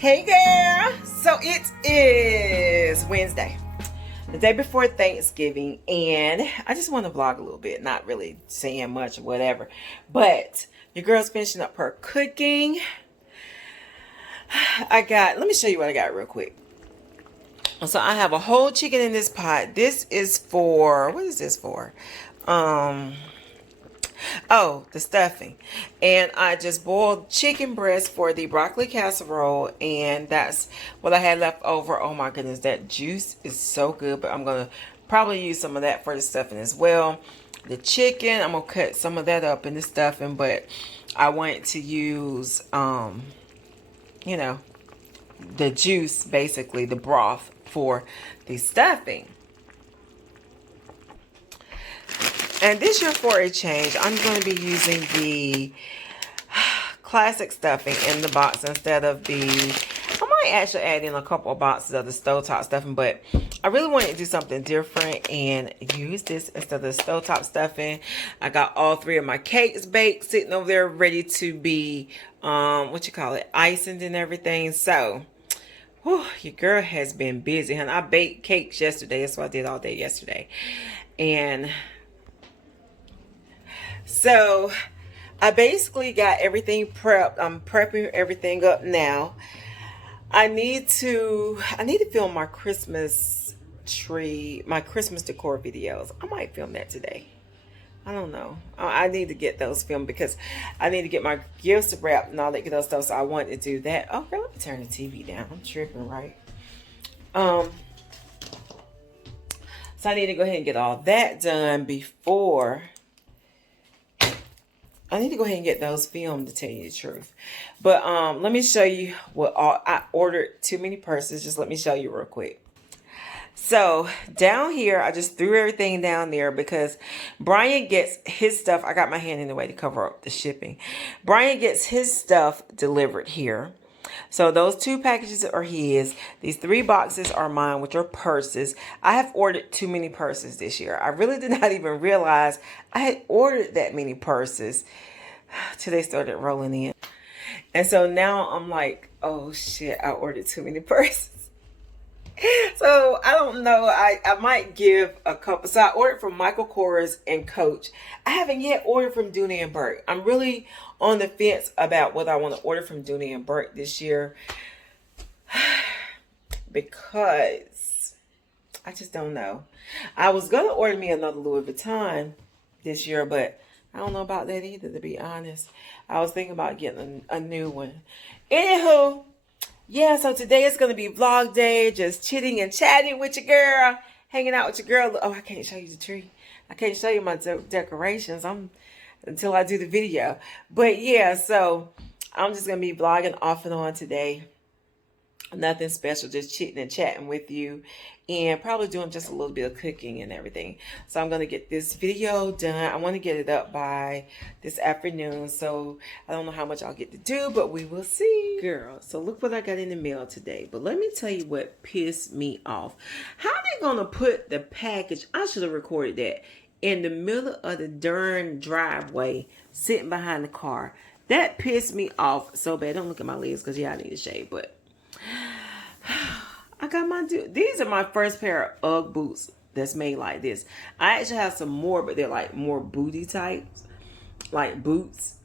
Hey girl! So it is Wednesday, the day before Thanksgiving, and I just want to vlog a little bit, not really saying much or whatever, but your girl's finishing up her cooking. Let me show you what I got real quick. So I have a whole chicken in this pot. This is for, what is this for? Oh, the stuffing. And I just boiled chicken breast for the broccoli casserole, and that's what I had left over. Oh my goodness, that juice is so good, but I'm going to probably use some of that for the stuffing as well. The chicken, I'm going to cut some of that up in the stuffing, but I wanted to use, you know, the juice, basically the broth for the stuffing. And this year, for a change, I'm going to be using the classic stuffing in the box instead of I might actually add in a couple of boxes of the stovetop stuffing, but I really wanted to do something different and use this instead of the stovetop stuffing. I got all three of my cakes baked, sitting over there ready to be, icing and everything. So, whew, your girl has been busy, and I baked cakes yesterday. That's what I did all day yesterday. And so I basically got everything prepped. I'm prepping everything up now. I need to film my Christmas tree, my Christmas decor videos. I might film that today. I don't know. I need to get those filmed because I need to get my gifts wrapped and all that good stuff. So I want to do that. Oh, girl, let me turn the TV down. I'm tripping, right? So I need to go ahead and get all that done before. I need to go ahead and get those filmed, to tell you the truth. But let me show you what I ordered. Too many purses. Just let me show you real quick. So down here, I just threw everything down there because Brian gets his stuff. I got my hand in the way to cover up the shipping. Brian gets his stuff delivered here. So those 2 packages are his. These 3 boxes are mine, which are purses. I have ordered too many purses this year. I really did not even realize I had ordered that many purses till they started rolling in. And so now I'm like, oh shit, I ordered too many purses. So I don't know. I might give a couple. So I ordered from Michael Kors and Coach. I haven't yet ordered from Dooney and Burke. I'm really on the fence about whether I want to order from Dooney and Burke this year because I just don't know. I was gonna order me another Louis Vuitton this year, but I don't know about that either, to be honest. I was thinking about getting a new one. Anywho. Yeah, so today is going to be vlog day, just chitting and chatting with your girl, hanging out with your girl. Oh, I can't show you the tree. I can't show you my decorations until I do the video. But yeah, so I'm just going to be vlogging off and on today. Nothing special, just chitting and chatting with you and probably doing just a little bit of cooking and everything. So I'm going to get this video done. I want to get it up by this afternoon. So I don't know how much I'll get to do, but we will see. Girl, so look what I got in the mail today. But let me tell you what pissed me off. How they going to put the package, I should have recorded that, in the middle of the darn driveway sitting behind the car. That pissed me off so bad. Don't look at my legs because, yeah, I need a shave, but I got these are my first pair of Ugg boots that's made like this. I actually have some more, but they're like more booty types, like boots.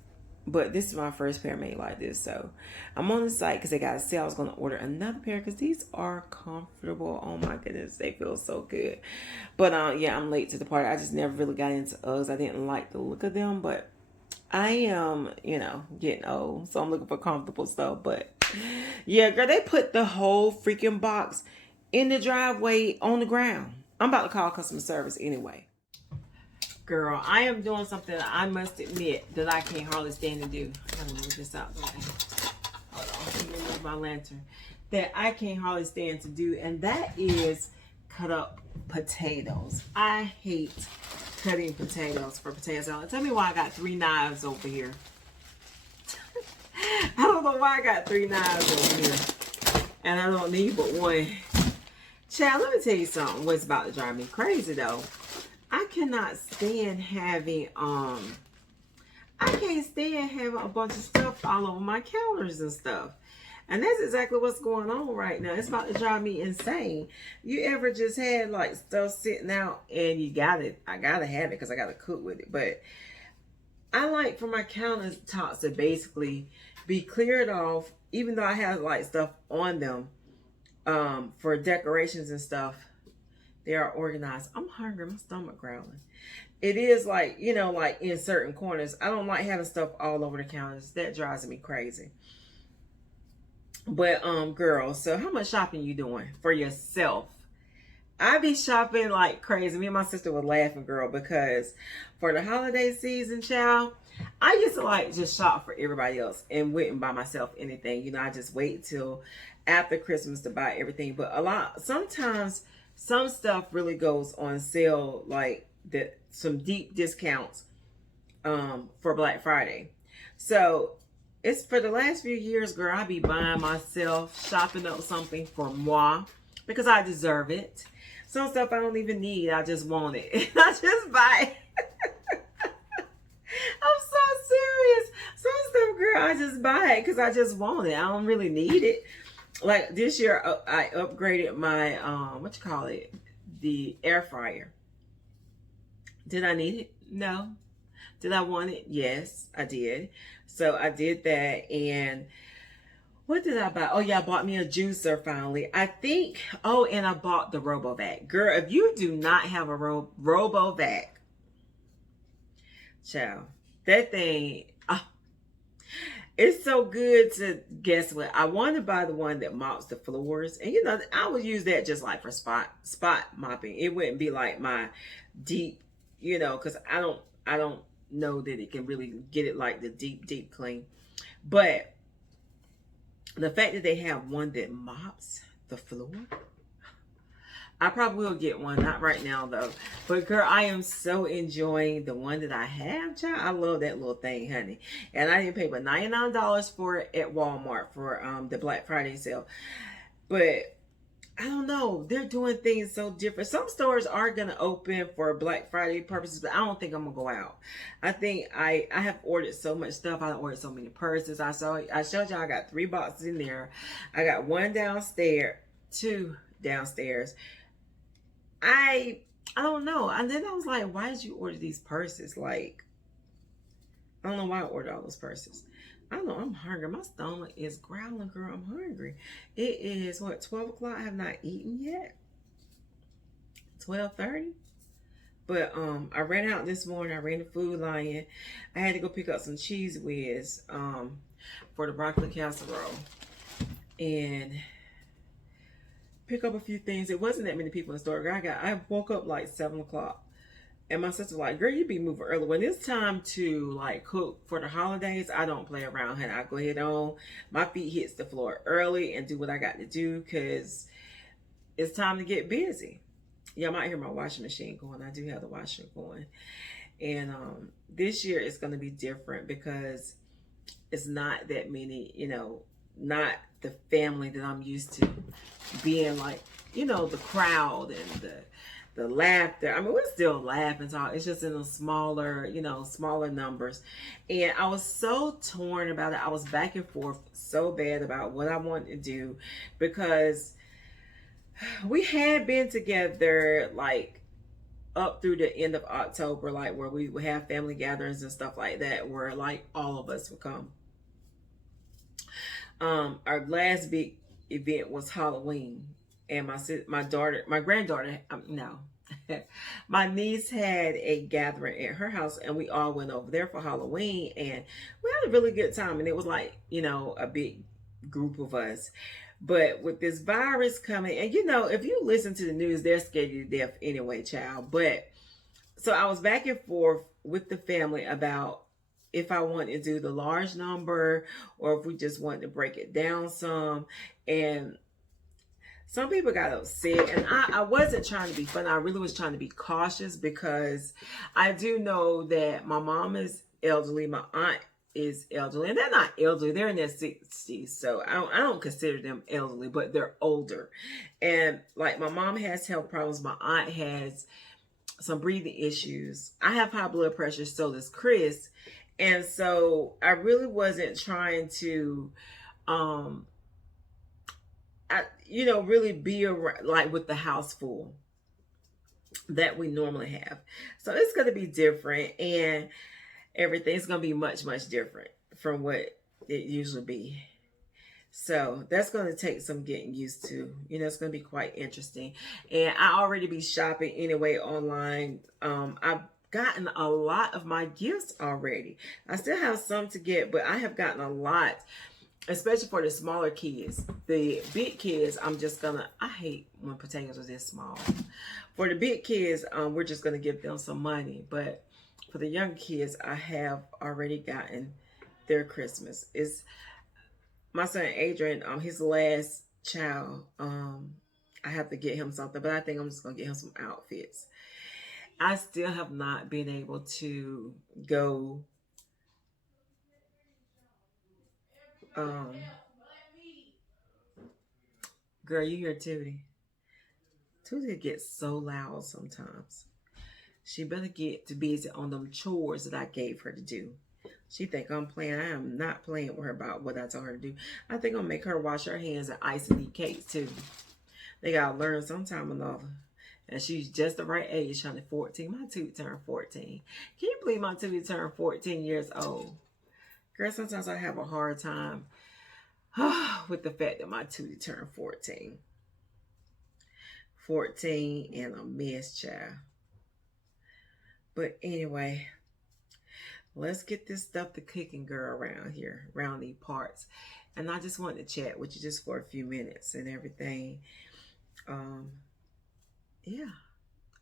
But this is my first pair made like this. So I'm on the site because they got a sale. I was going to order another pair because these are comfortable. Oh my goodness, they feel so good. But yeah, I'm late to the party. I just never really got into Uggs. I didn't like the look of them, but I am, getting old. So I'm looking for comfortable stuff. But yeah, girl, they put the whole freaking box in the driveway on the ground. I'm about to call customer service anyway. Girl, I am doing something that I must admit that I can't hardly stand to do. I gotta move this out. Hold on, let me move my lantern. That I can't hardly stand to do, and that is cut up potatoes. I hate cutting potatoes for potato salad. Tell me why I got 3 knives over here. I don't know why I got 3 knives over here. And I don't need but one. Child, let me tell you something. What's about to drive me crazy though. I cannot stand having I can't stand having a bunch of stuff all over my counters and stuff. And that's exactly what's going on right now. It's about to drive me insane. You ever just had like stuff sitting out and you got it? I gotta have it because I gotta cook with it. But I like for my countertops to basically be cleared off, even though I have like stuff on them for decorations and stuff. They are organized. I'm hungry. My stomach growling. It is like, you know, like in certain corners. I don't like having stuff all over the counters. That drives me crazy. But girl, so how much shopping you doing for yourself? I be shopping like crazy. Me and my sister were laughing, girl, because for the holiday season, child, I used to like just shop for everybody else and wouldn't buy myself anything. You know, I just wait till after Christmas to buy everything. But sometimes some stuff really goes on sale, like some deep discounts for Black Friday. So it's for the last few years, girl, I be buying myself, shopping up something for moi because I deserve it. Some stuff I don't even need, I just want it. I just buy it. I'm so serious. Some stuff, girl, I just buy it because I just want it. I don't really need it. Like this year, I upgraded my, the air fryer. Did I need it? No. Did I want it? Yes, I did. So I did that. And what did I buy? Oh, yeah, I bought me a juicer finally. I think, and I bought the RoboVac. Girl, if you do not have a RoboVac, child, that thing, it's so good to, guess what? I want to buy the one that mops the floors. And, you know, I would use that just like for spot mopping. It wouldn't be like my deep, you know, because I don't know that it can really get it like the deep clean. But the fact that they have one that mops the floor, I probably will get one. Not right now though. But girl, I am so enjoying the one that I have, child. I love that little thing, honey. And I didn't pay but $99 for it at Walmart for the Black Friday sale. But I don't know. They're doing things so different. Some stores are going to open for Black Friday purposes, but I don't think I'm going to go out. I think I have ordered so much stuff. I ordered so many purses. I showed y'all I got 3 boxes in there. I got 1 downstairs, 2 downstairs. I don't know. And then I was like, why did you order these purses? Like, I don't know why I ordered all those purses. I don't know. I'm hungry. My stomach is growling, girl. I'm hungry. It is, 12 o'clock? I have not eaten yet. 12:30. But I ran out this morning. I ran the Food Lion. I had to go pick up some Cheese Whiz for the broccoli casserole. And pick up a few things. It wasn't that many people in the store. I woke up like 7 o'clock. And my sister was like, girl, you be moving early. When it's time to like cook for the holidays, I don't play around, honey. I go ahead on. My feet hits the floor early and do what I got to do because it's time to get busy. Yeah, I might hear my washing machine going. I do have the washer going. And this year it's going to be different because it's not that many, you know, not the family that I'm used to being, like, you know, the crowd and the laughter. I mean, we're still laughing, so it's just in a smaller, you know, smaller numbers. And I was so torn about it. I was back and forth so bad about what I wanted to do because we had been together like up through the end of October, like where we would have family gatherings and stuff like that, where like all of us would come. Our last big event was Halloween. And my granddaughter, no, my niece had a gathering at her house, and we all went over there for Halloween, and we had a really good time. And it was like, you know, a big group of us. But with this virus coming, and you know, if you listen to the news, they're scared you to death anyway, child. But so I was back and forth with the family about if I want to do the large number or if we just want to break it down some. And some people got upset, and I wasn't trying to be funny. I really was trying to be cautious because I do know that my mom is elderly, my aunt is elderly, and they're not elderly, they're in their 60s, so I don't consider them elderly, but they're older. And like my mom has health problems, my aunt has some breathing issues, I have high blood pressure, so does Chris. And so I really wasn't trying to you know, really be around, like with the house full that we normally have. So it's going to be different, and everything's going to be much, much different from what it usually be. So that's going to take some getting used to. You know, it's going to be quite interesting. And I already be shopping anyway online. I've gotten a lot of my gifts already. I still have some to get, but I have gotten a lot, especially for the smaller kids. The big kids, I hate when potatoes are this small. For the big kids, we're just going to give them some money. But for the young kids, I have already gotten their Christmas. It's my son Adrian, his last child. I have to get him something, but I think I'm just going to get him some outfits. I still have not been able to go girl, you hear Tootie? Tootie gets so loud sometimes. She better get to busy on them chores that I gave her to do. She think I'm playing. I am not playing with her about what I told her to do. I think I'll make her wash her hands and ice and eat cakes too. They gotta learn sometime or another. And she's just the right age, trying to 14. My Tootie turned 14. Can you believe my Tootie turned 14 years old? Girl, sometimes I have a hard time with the fact that my Tootie turned 14. 14 and a mess, child. But anyway, let's get this stuff to cooking, girl, around here, around these parts. And I just wanted to chat with you just for a few minutes and everything. Yeah.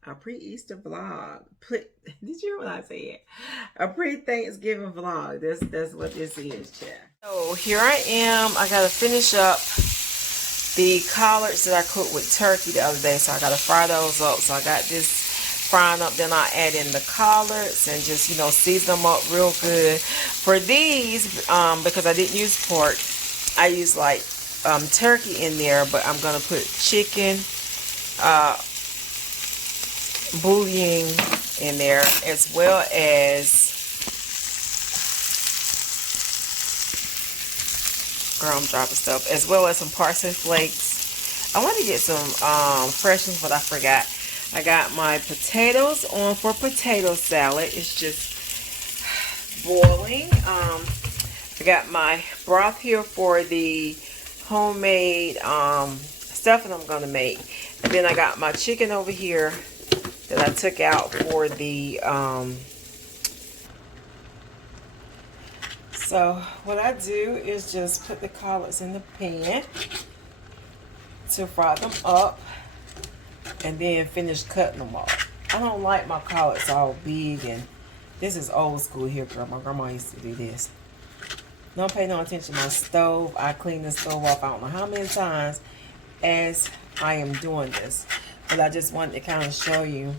A pre-Easter vlog. Did you hear what I said? A pre-Thanksgiving vlog. That's what this is, chat. So here I am. I gotta finish up the collards that I cooked with turkey the other day. So I gotta fry those up. So I got this frying up, then I add in the collards and just, you know, season them up real good. For these, because I didn't use pork, I use like turkey in there, but I'm gonna put chicken bouillon in there, as well as I'm dropping stuff, as well as some parsley flakes. I want to get some fresh ones, but I forgot. I got my potatoes on for potato salad. It's just boiling. I got my broth here for the homemade stuffing I'm going to make. And then I got my chicken over here that I took out for the so what I do is just put the collards in the pan to fry them up and then finish cutting them off. I don't like my collards all big, and this is old school here, girl. My grandma used to do this. Don't pay no attention to my stove. I clean the stove off I don't know how many times as I am doing this. But I just wanted to kind of show you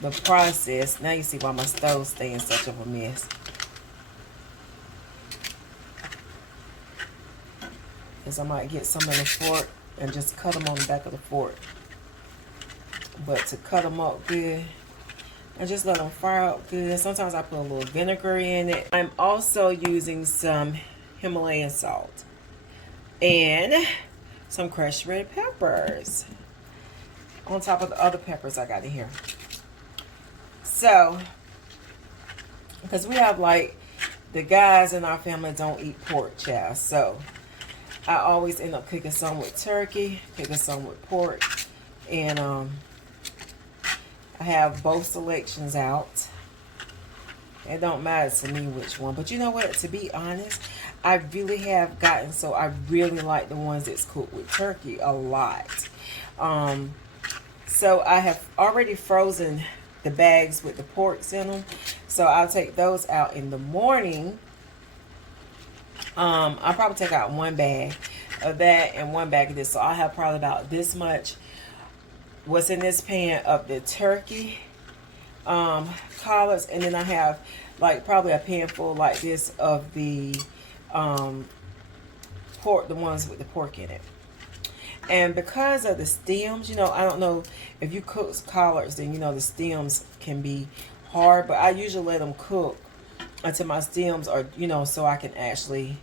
the process. Now you see why my stove stays in such of a mess. Because I might get some in the fork and just cut them on the back of the fork. But to cut them up good and just let them fry up good. Sometimes I put a little vinegar in it. I'm also using some Himalayan salt and some crushed red peppers on top of the other peppers I got in here. So, because we have like, the guys in our family don't eat pork, child. So, I always end up cooking some with turkey, cooking some with pork. And I have both selections out. It don't matter to me which one. But you know what? To be honest, I really have gotten, so I really like the ones that's cooked with turkey a lot. So I have already frozen the bags with the porks in them. So I'll take those out in the morning. I'll probably take out one bag of that and one bag of this. So I'll have probably about this much what's in this pan of the turkey collards, and then I have like probably a pan full like this of the pork, the ones with the pork in it. And because of the stems, you know, I don't know if you cook collards, then you know the stems can be hard, but I usually let them cook until my stems are, you know, so I can actually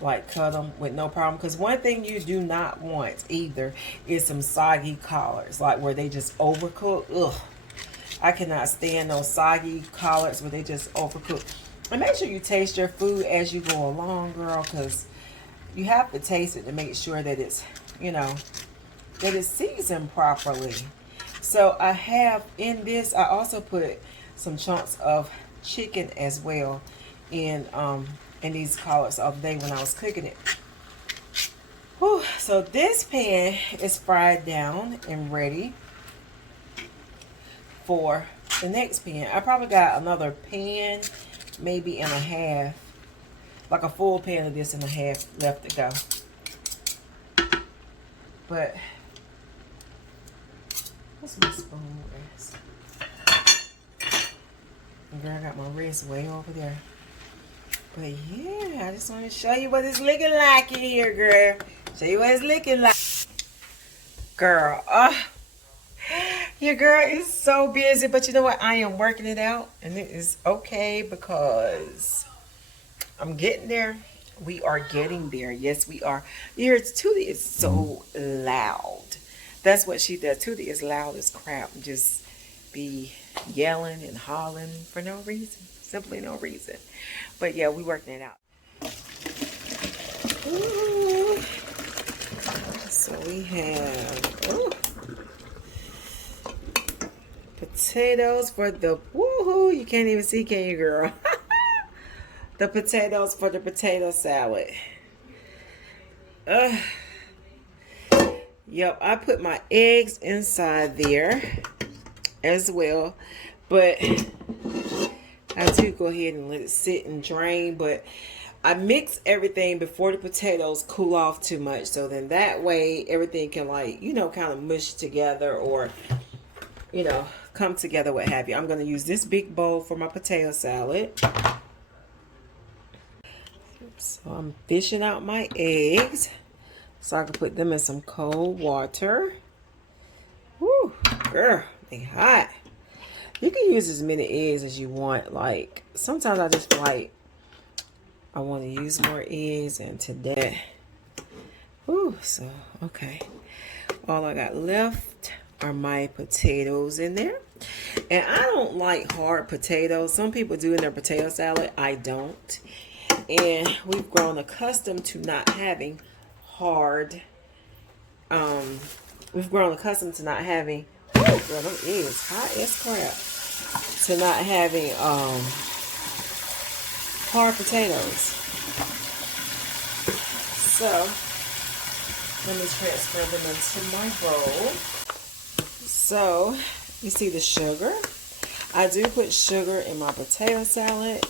like cut them with no problem. Because one thing you do not want either is some soggy collards, like where they just overcook. Ugh, I cannot stand those soggy collards where they just overcook. And make sure you taste your food as you go along, girl, because you have to taste it to make sure that it's, you know, that it's seasoned properly. So I have in this, I also put some chunks of chicken as well in these collards of the day when I was cooking it. Whew. So this pan is fried down and ready for the next pan. I probably got another pan, maybe and a half, like a full pan of this and a half left to go. But what's my spoon rest? Girl, I got my wrist way over there. But yeah, I just want to show you what it's looking like in here, girl. Show you what it's looking like. Girl, your girl is so busy, but you know what? I am working it out, and it is okay because I'm getting there. We are getting there. Yes, we are. Here, Tootie is so loud. That's what she does. Tootie is loud as crap. Just be yelling and hollering for no reason. Simply no reason. But yeah, we working it out. Ooh. So we have potatoes for the woohoo. You can't even see, can you, girl? The potatoes for the potato salad. Yep, I put my eggs inside there as well, but I do go ahead and let it sit and drain. But I mix everything before the potatoes cool off too much, so then that way everything can, like, you know, kind of mush together or, you know, come together, what have you. I'm going to use this big bowl for my potato salad. So I'm fishing out my eggs so I can put them in some cold water. Woo, girl, they hot. You can use as many eggs as you want. Like, sometimes I just feel like I want to use more eggs, and today, woo, so, okay. All I got left are my potatoes in there. And I don't like hard potatoes. Some people do in their potato salad. I don't. And we've grown accustomed to not having hard, we've grown accustomed to not having, oh girl, them eggs hot as crap, to not having hard potatoes. So let me transfer them into my bowl. So you see the sugar. I do put sugar in my potato salad.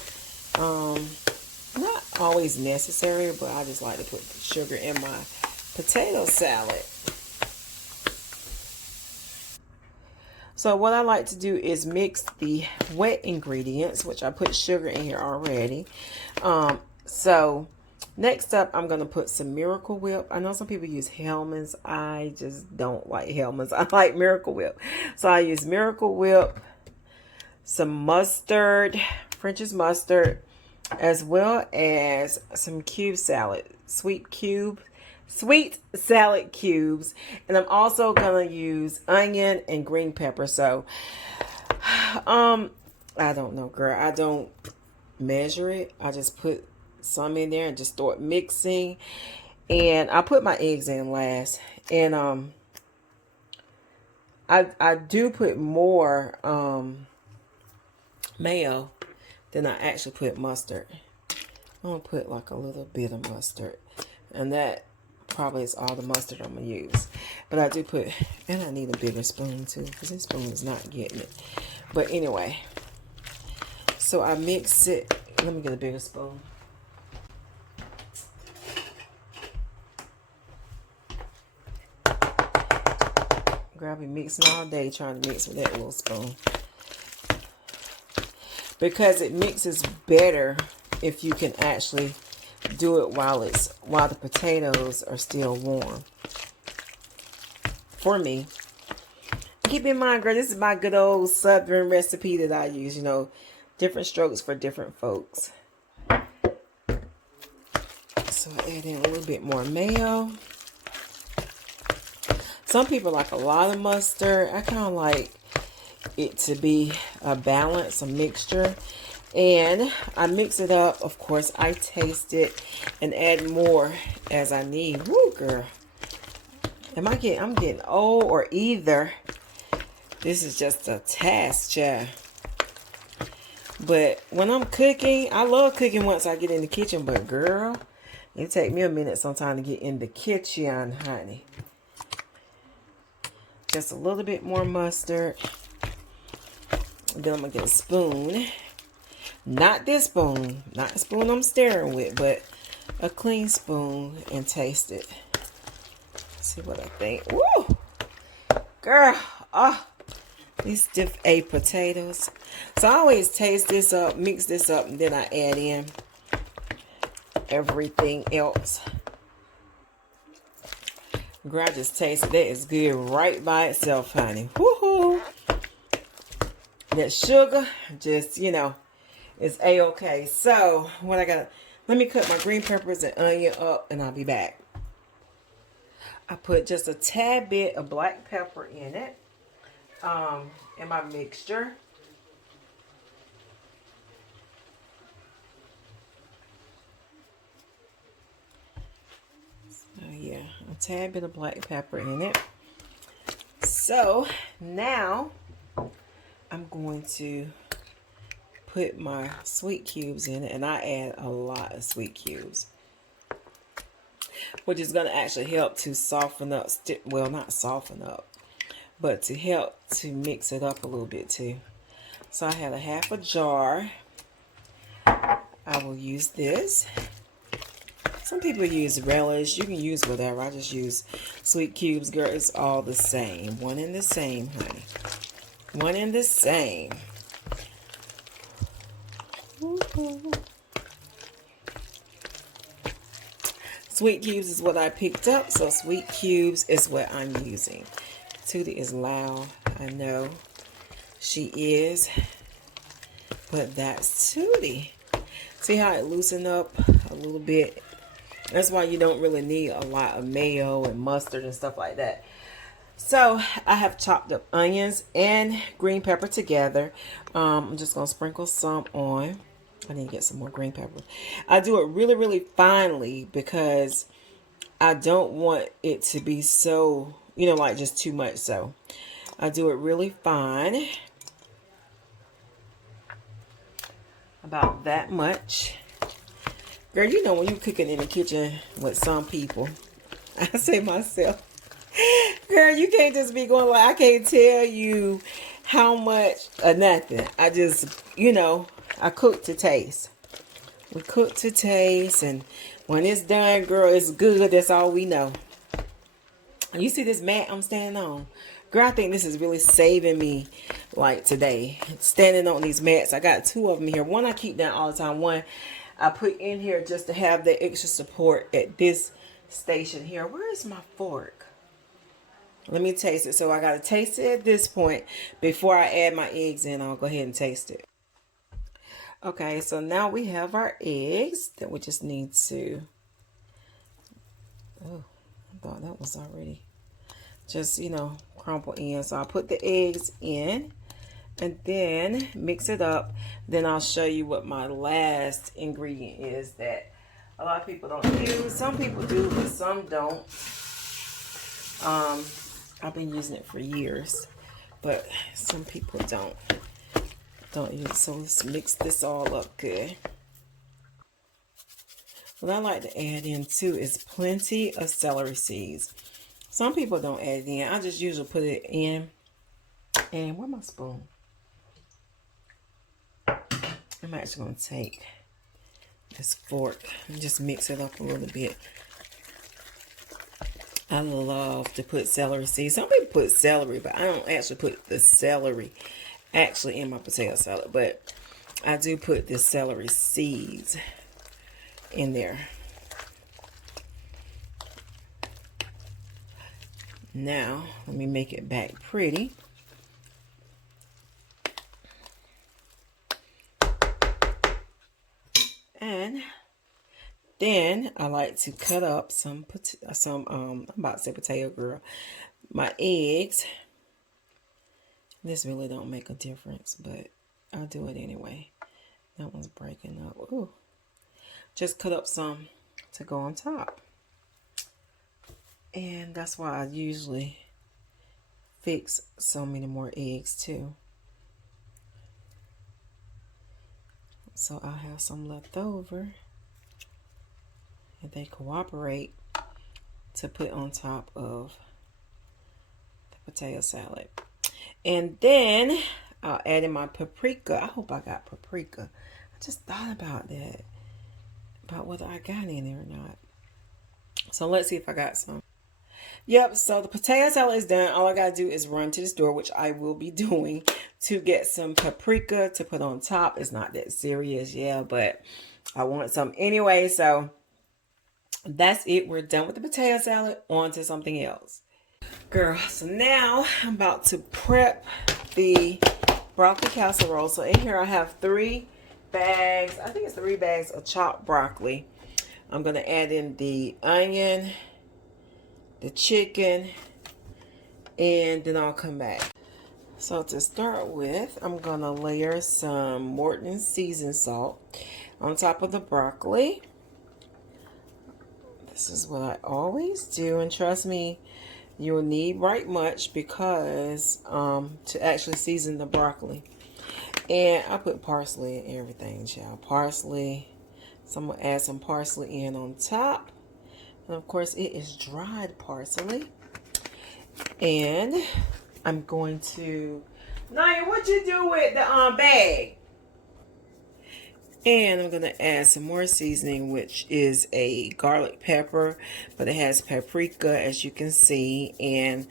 Not always necessary, but I just like to put sugar in my potato salad. So what I like to do is mix the wet ingredients, which I put sugar in here already. So next up, I'm going to put some Miracle Whip. I know some people use Hellmann's. I just don't like Hellmann's. I like Miracle Whip. So I use Miracle Whip, some mustard, French's mustard, as well as some cube salad, sweet salad cubes. And I'm also gonna use onion and green pepper. So I don't know, girl, I don't measure it. I just put some in there and just start mixing. And I put my eggs in last. And I do put more mayo than I actually put mustard. I'm going to put like a little bit of mustard. And that probably is all the mustard I'm going to use. But I do put, and I need a bigger spoon too, because this spoon is not getting it. But anyway, so I mix it. Let me get a bigger spoon. Girl, I'll be mixing all day trying to mix with that little spoon. Because it mixes better if you can actually do it while the potatoes are still warm. For me. Keep in mind, girl, this is my good old Southern recipe that I use. You know, different strokes for different folks. So I add in a little bit more mayo. Some people like a lot of mustard. I kind of like it to be a balance, a mixture. And I mix it up. Of course, I taste it and add more as I need. Woo, girl. I'm getting old or either. This is just a task, child. But when I'm cooking, I love cooking once I get in the kitchen. But girl, it take me a minute sometimes to get in the kitchen, honey. Just a little bit more mustard. Then I'm going to get a spoon. Not this spoon. Not the spoon I'm stirring with, but a clean spoon and taste it. See what I think. Woo! Girl, these stiff A potatoes. So I always taste this up, mix this up, and then I add in everything else. Girl, I just taste it. That is good right by itself, honey. Woohoo! That sugar, just, you know, is A-okay. So, what I got, let me cut my green peppers and onion up, and I'll be back. I put just a tad bit of black pepper in it, in my mixture. So, yeah, a tad bit of black pepper in it. So, now I'm going to put my sweet cubes in it, and I add a lot of sweet cubes, which is going to actually help to soften up, well, not soften up, but to help to mix it up a little bit too. So I had a half a jar. I will use this. Some people use relish. You can use whatever. I just use sweet cubes. Girl, it's all the same. One and the same, honey. One and the same. Sweet cubes is what I picked up, so sweet cubes is what I'm using. Tootie is loud, I know. She is, but that's Tootie. See how it loosened up a little bit? That's why you don't really need a lot of mayo and mustard and stuff like that. So I have chopped up onions and green pepper together. I'm just going to sprinkle some on. I need to get some more green pepper. I do it really, really finely because I don't want it to be so, you know, like just too much. So I do it really fine. About that much. Girl, you know when you're cooking in the kitchen with some people, I say myself, girl, you can't just be going like, I can't tell you how much or nothing. I just, you know, I cook to taste. We cook to taste, and when it's done, girl, it's good. That's all we know. And you see this mat I'm standing on? Girl, I think this is really saving me, like, today. Standing on these mats. I got two of them here. One I keep down all the time. One I put in here just to have the extra support at this station here. Where is my fork? Let me taste it. So I got to taste it at this point before I add my eggs in. I'll go ahead and taste it. Okay, so now we have our eggs that we just need to... Oh, I thought that was already just, you know, crumple in. So I'll put the eggs in and then mix it up. Then I'll show you what my last ingredient is that a lot of people don't use. Some people do, but some don't. I've been using it for years, but some people don't use it. So let's mix this all up good. What I like to add in too is plenty of celery seeds. Some people don't add it in. I just usually put it in. And where's my spoon? I'm actually going to take this fork and just mix it up a little bit. I love to put celery seeds. Some people put celery, but I don't actually put the celery actually in my potato salad. But I do put the celery seeds in there. Now, let me make it back pretty. And Then I like to cut up some I'm about to say potato, girl. My eggs. This really don't make a difference, but I'll do it anyway. That one's breaking up. Ooh. Just cut up some to go on top. And that's why I usually fix so many more eggs too. So I'll have some left over. And they cooperate to put on top of the potato salad. And then I'll add in my paprika. I hope I got paprika. I just thought about that. About whether I got any or not. So let's see if I got some. Yep, so the potato salad is done. All I got to do is run to the store, which I will be doing, to get some paprika to put on top. It's not that serious, yeah, but I want some anyway. So that's it. We're done with the potato salad. On to something else. Girl, so now I'm about to prep the broccoli casserole. So in here I have 3 bags. I think it's 3 bags of chopped broccoli. I'm going to add in the onion, the chicken, and then I'll come back. So to start with, I'm going to layer some Morton seasoned salt on top of the broccoli. This is what I always do, and trust me, you'll need right much because to actually season the broccoli. And I put parsley in everything, child. Parsley. So I'm going to add some parsley in on top. And of course, it is dried parsley. And I'm going to... Naya, what you do with the bag? And I'm going to add some more seasoning, which is a garlic pepper. But it has paprika, as you can see, and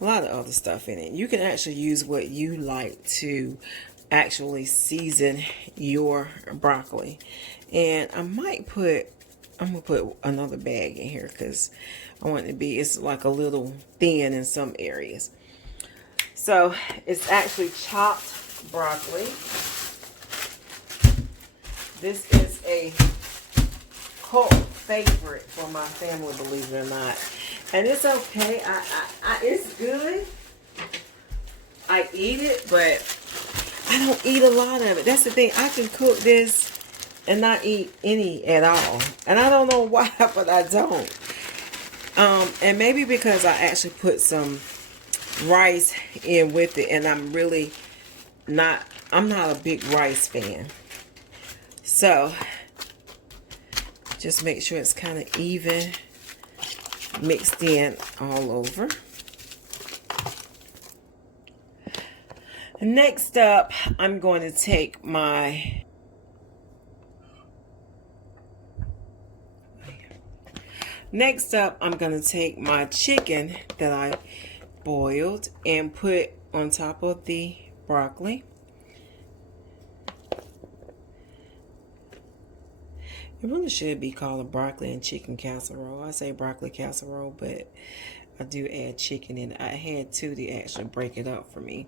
a lot of other stuff in it. You can actually use what you like to actually season your broccoli. And I'm going to put another bag in here because I want it to be, it's like a little thin in some areas. So it's actually chopped broccoli. This is a cult favorite for my family, believe it or not. And it's okay. It's good. I eat it, but I don't eat a lot of it. That's the thing. I can cook this and not eat any at all. And I don't know why, but I don't. And maybe because I actually put some rice in with it, and I'm not a big rice fan. So just make sure it's kind of even mixed in all over. Next up, I'm going to take my chicken that I boiled and put on top of the broccoli. It really should be called a broccoli and chicken casserole. I say broccoli casserole, but I do add chicken in. I had to actually break it up for me.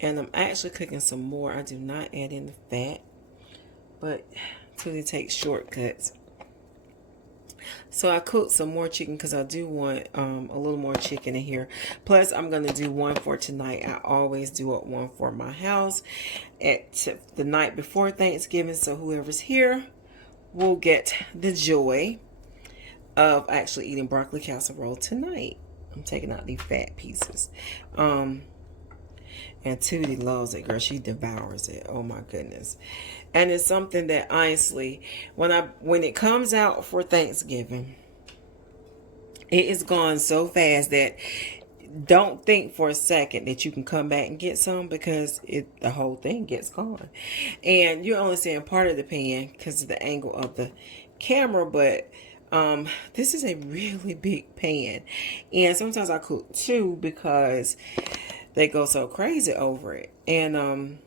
And I'm actually cooking some more. I do not add in the fat, but Tootie takes shortcuts. So I cooked some more chicken because I do want a little more chicken in here. Plus, I'm going to do one for tonight. I always do one for my house at the night before Thanksgiving. So whoever's here will get the joy of actually eating broccoli casserole tonight. I'm taking out the fat pieces. And Tootie loves it, girl. She devours it. Oh my goodness. And it's something that honestly, when it comes out for Thanksgiving, it is gone so fast that don't think for a second that you can come back and get some, because the whole thing gets gone. And you're only seeing part of the pan because of the angle of the camera, but this is a really big pan. And sometimes I cook 2 because they go so crazy over it. And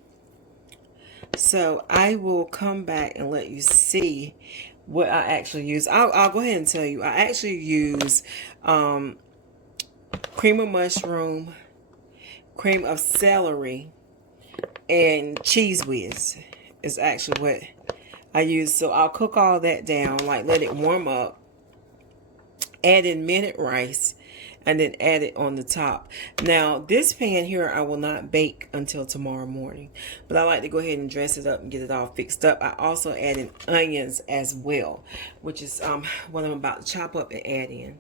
so I will come back and let you see what I actually use. I'll go ahead and tell you. I actually use cream of mushroom, cream of celery, and cheese whiz is actually what I use. So I'll cook all that down, like let it warm up, add in minute rice, and then add it on the top. Now this pan here I will not bake until tomorrow morning, but I like to go ahead and dress it up and get it all fixed up. I also add in onions as well, which is what I'm about to chop up and add in.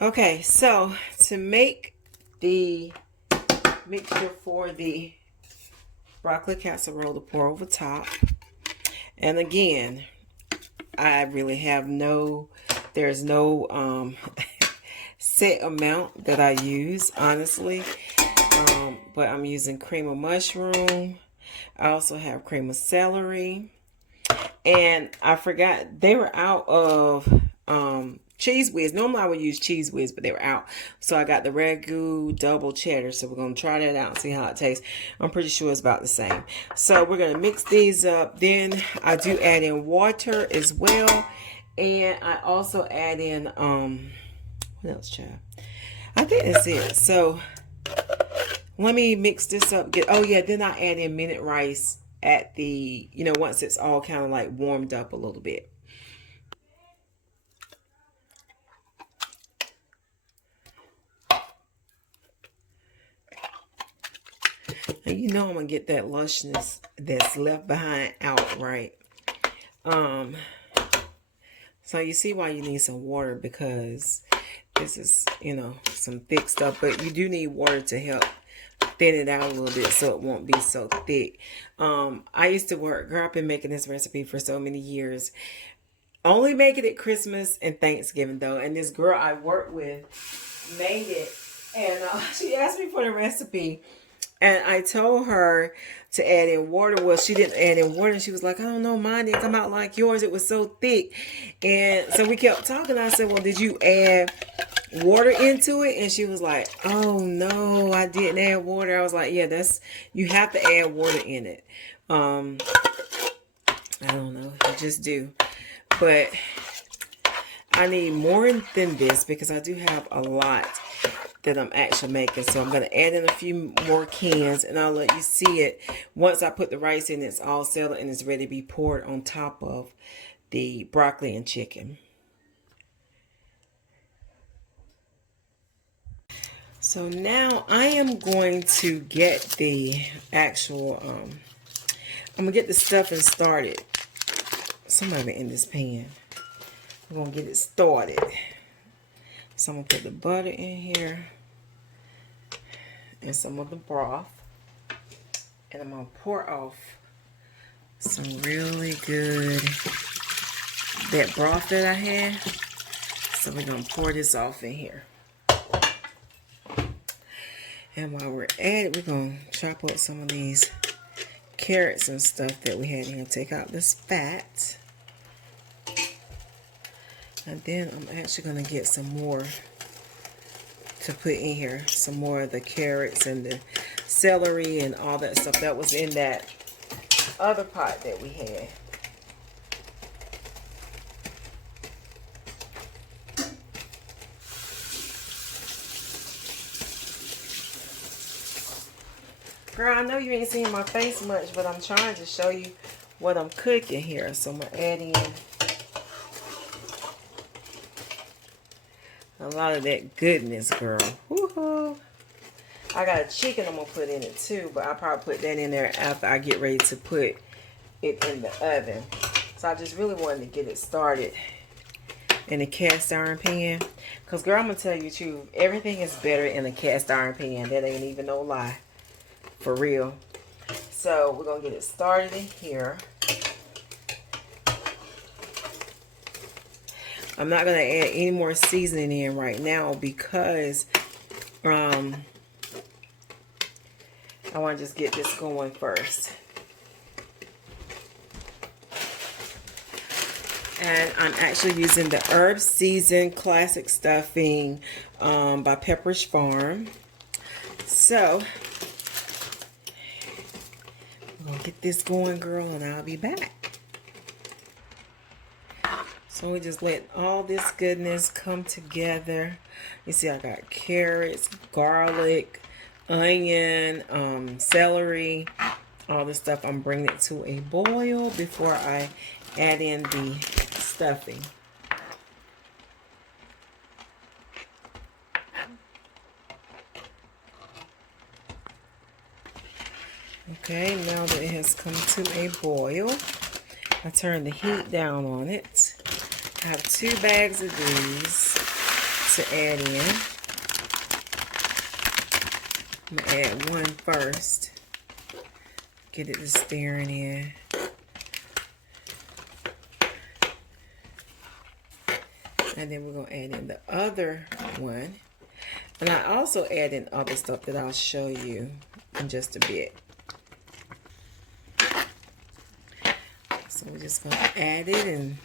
Okay, so to make the mixture for the broccoli casserole to pour over top, and again, I really have there's no set amount that I use, honestly. But I'm using cream of mushroom. I also have cream of celery. And I forgot, they were out of Cheese Whiz. Normally I would use Cheese Whiz, but they were out. So I got the Ragu double cheddar. So we're going to try that out and see how it tastes. I'm pretty sure it's about the same. So we're going to mix these up. Then I do add in water as well. And I also add in, what else, child? I think that's it. So let me mix this up. Oh yeah, then I add in minute rice at the, once it's all kind of like warmed up a little bit. And I'm gonna get that lushness that's left behind out, right? So you see why you need some water, because this is, some thick stuff, but you do need water to help thin it out a little bit so it won't be so thick. I used to grew up in making this recipe for so many years. Only make it at Christmas and Thanksgiving though. And this girl I worked with made it, and she asked me for the recipe. And I told her to add in water. Well, she didn't add in water. And she was like, I don't know, mine didn't come out like yours. It was so thick. And so we kept talking. I said, well, did you add water into it? And she was like, oh, no, I didn't add water. I was like, yeah, you have to add water in it. I don't know. You just do. But I need more than this because I do have a lot that I'm actually making. So I'm going to add in a few more cans, and I'll let you see it. Once I put the rice in, it's all settled and it's ready to be poured on top of the broccoli and chicken. So now I am going to get the actual, I'm going to get the stuffing started. Some of it in this pan. I'm going to get it started. So I'm going to put the butter in here and some of the broth. And I'm going to pour off some really good, that broth that I had. So we're going to pour this off in here. And while we're at it, we're going to chop up some of these carrots and stuff that we had in here. Take out this fat. And then I'm actually going to get some more to put in here. Some more of the carrots and the celery and all that stuff that was in that other pot that we had. Girl, I know you ain't seen my face much, but I'm trying to show you what I'm cooking here. So I'm going to add in a lot of that goodness, girl. Woohoo! I got a chicken I'm going to put in it too, but I'll probably put that in there after I get ready to put it in the oven. So I just really wanted to get it started in a cast iron pan. Because, girl, I'm going to tell you the truth. Everything is better in a cast iron pan. That ain't even no lie. For real. So we're going to get it started in here. I'm not going to add any more seasoning in right now because I want to just get this going first. And I'm actually using the Herb Seasoned Classic Stuffing by Pepperidge Farm. So I'm going to get this going, girl, and I'll be back. So we just let all this goodness come together. You see I got carrots, garlic, onion, celery, all the stuff. I'm bringing it to a boil before I add in the stuffing. Okay, now that it has come to a boil, I turn the heat down on it. I have 2 bags of these to add in. I'm going to add one first. Get it to stirring in. And then we're going to add in the other one. And I also add in other stuff that I'll show you in just a bit. So we're just going to add it and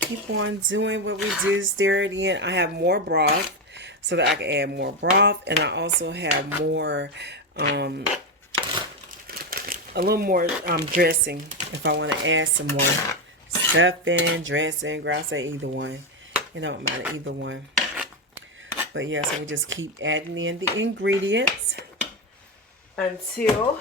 keep on doing what we do. Stir it in. I have more broth so that I can add more broth. And I also have more, a little more dressing if I want to add some more stuffing, dressing. Girl, I say either one. It don't matter, either one. But yeah, so we just keep adding in the ingredients until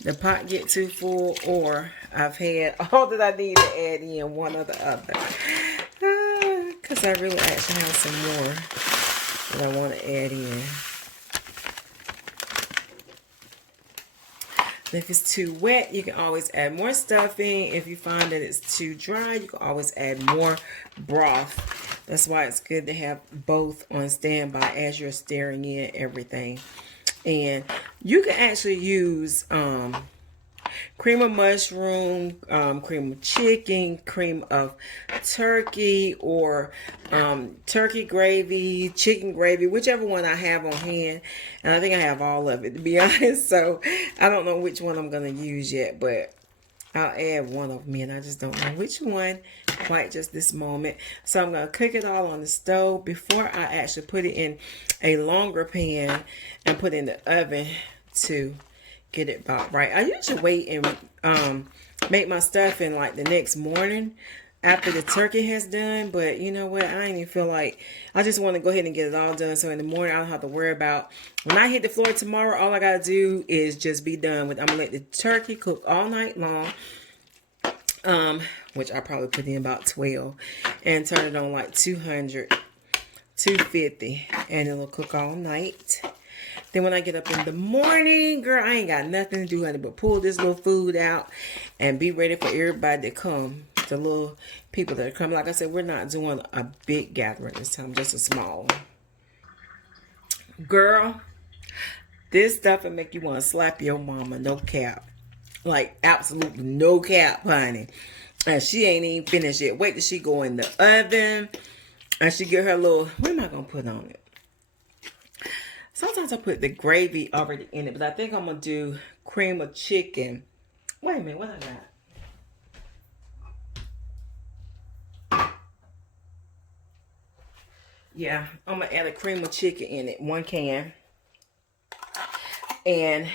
the pot get too full, or I've had all that I need to add in, one or the other. Because I really actually have some more that I want to add in. If it's too wet, you can always add more stuffing. If you find that it's too dry, you can always add more broth. That's why it's good to have both on standby as you're stirring in everything. And you can actually use cream of mushroom, cream of chicken, cream of turkey, or turkey gravy, chicken gravy, whichever one I have on hand. And I think I have all of it, to be honest. So I don't know which one I'm going to use yet, but I'll add one of them in. I just don't know which one quite just this moment. So I'm going to cook it all on the stove before I actually put it in a longer pan and put it in the oven to get it about right. I usually wait and make my stuffing like the next morning after the turkey has done, but you know what, I ain't even feel like, I just want to go ahead and get it all done so in the morning I don't have to worry about, when I hit the floor tomorrow, all I gotta do is just be done with. I'm gonna let the turkey cook all night long, which I probably put in about 12, and turn it on like 200, 250, and it'll cook all night. Then when I get up in the morning, girl, I ain't got nothing to do honey, but pull this little food out and be ready for everybody to come. The little people that are coming. Like I said, we're not doing a big gathering this time, just a small one. Girl, this stuff will make you want to slap your mama, no cap. Like, absolutely no cap, honey. And she ain't even finished yet. Wait till she go in the oven and she get her little, what am I going to put on it? Sometimes I put the gravy already in it, but I think I'm going to do cream of chicken. Wait a minute, what I got? Yeah, I'm going to add a cream of chicken in it, 1 can. And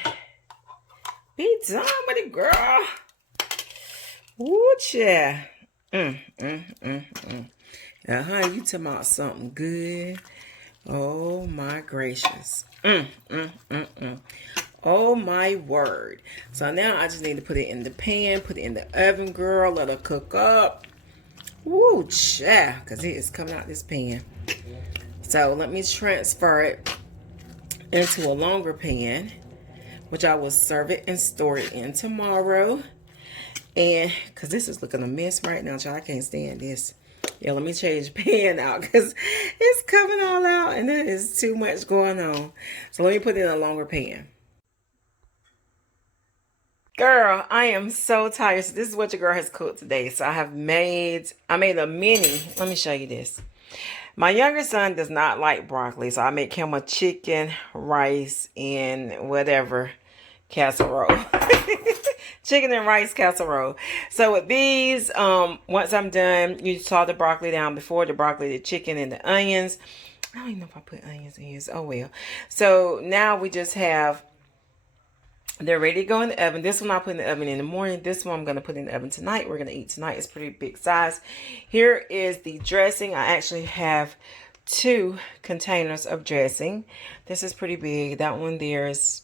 be done with it, girl. Woo, yeah. Uh-huh, you talking about something good. Oh, my gracious. Oh, my word. So now I just need to put it in the pan, put it in the oven, girl. Let her cook up. Woo, yeah, because it is coming out this pan. So let me transfer it into a longer pan, which I will serve it and store it in tomorrow. And because this is looking a mess right now, child, I can't stand this. Yeah, let me change pan out because it's coming all out and there is too much going on. So let me put it in a longer pan. Girl, I am so tired. So this is what your girl has cooked today. So I made a mini. Let me show you this. My younger son does not like broccoli, so I make him a chicken, rice, and whatever casserole. Chicken and rice casserole. So with these, once I'm done, you saw the broccoli down before, the broccoli, the chicken, and the onions. I don't even know if I put onions in here. Oh, well. So now we just have, they're ready to go in the oven. This one I put in the oven in the morning. This one I'm going to put in the oven tonight. We're going to eat tonight. It's pretty big size. Here is the dressing. I actually have 2 containers of dressing. This is pretty big. That one there is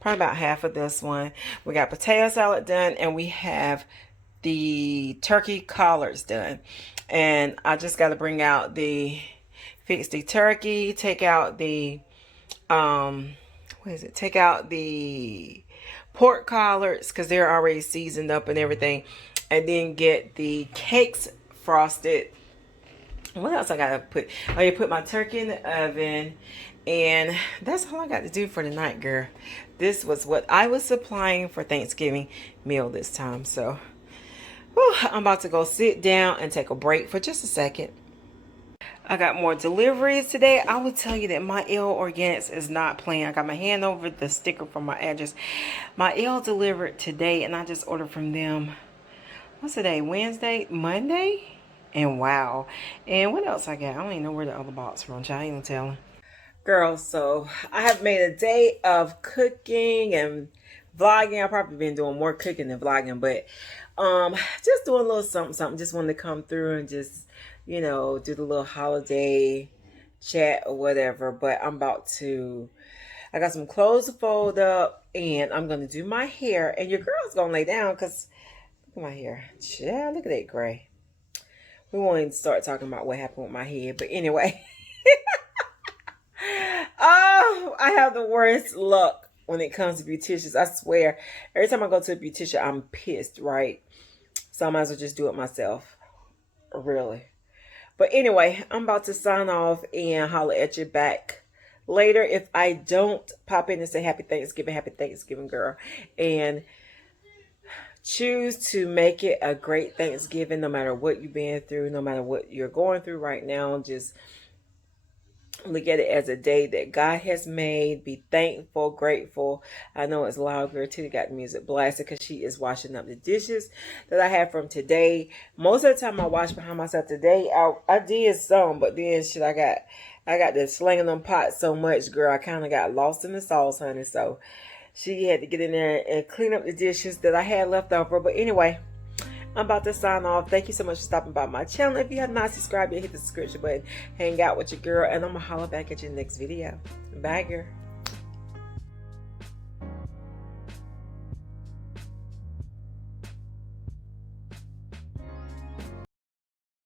probably about half of this one. We got potato salad done, and we have the turkey collards done. And I just got to bring out fix the turkey, take out the, take out the pork collards because they're already seasoned up and everything. And then get the cakes frosted. What else I got to put? Oh, you put my turkey in the oven. And that's all I got to do for the night, girl. This was what I was supplying for Thanksgiving meal this time. So, whew, I'm about to go sit down and take a break for just a second. I got more deliveries today. I will tell you that my L Organics is not playing. I got my hand over the sticker from my address. My L delivered today, and I just ordered from them. What's today? Wednesday? Monday? And wow. And what else I got? I don't even know where the other box from. I ain't even telling. Girl, so I have made a day of cooking and vlogging. I've probably been doing more cooking than vlogging, but just doing a little something. Just wanted to come through and just, you know, do the little holiday chat or whatever. But I got some clothes to fold up, and I'm going to do my hair. And your girl's going to lay down because, look at my hair. Yeah, look at that gray. We won't even start talking about what happened with my head. But anyway. Oh, I have the worst luck when it comes to beauticians. I swear. Every time I go to a beautician, I'm pissed, right? So I might as well just do it myself. Really. But anyway, I'm about to sign off and holler at you back later. If I don't pop in and say happy Thanksgiving, girl. And choose to make it a great Thanksgiving no matter what you've been through, no matter what you're going through right now. Just look at it as a day that God has made. Be thankful, grateful. I know it's loud. Girl, Titty got the music blasted because she is washing up the dishes that I had from today. Most of the time I wash behind myself. Today I did some, but then shit, I got to slinging them pots so much, girl. I kind of got lost in the sauce, honey. So she had to get in there and clean up the dishes that I had left over. But anyway, I'm about to sign off. Thank you so much for stopping by my channel. If you have not subscribed yet, hit the subscription button. Hang out with your girl, and I'm going to holler back at you in the next video. Bye, girl.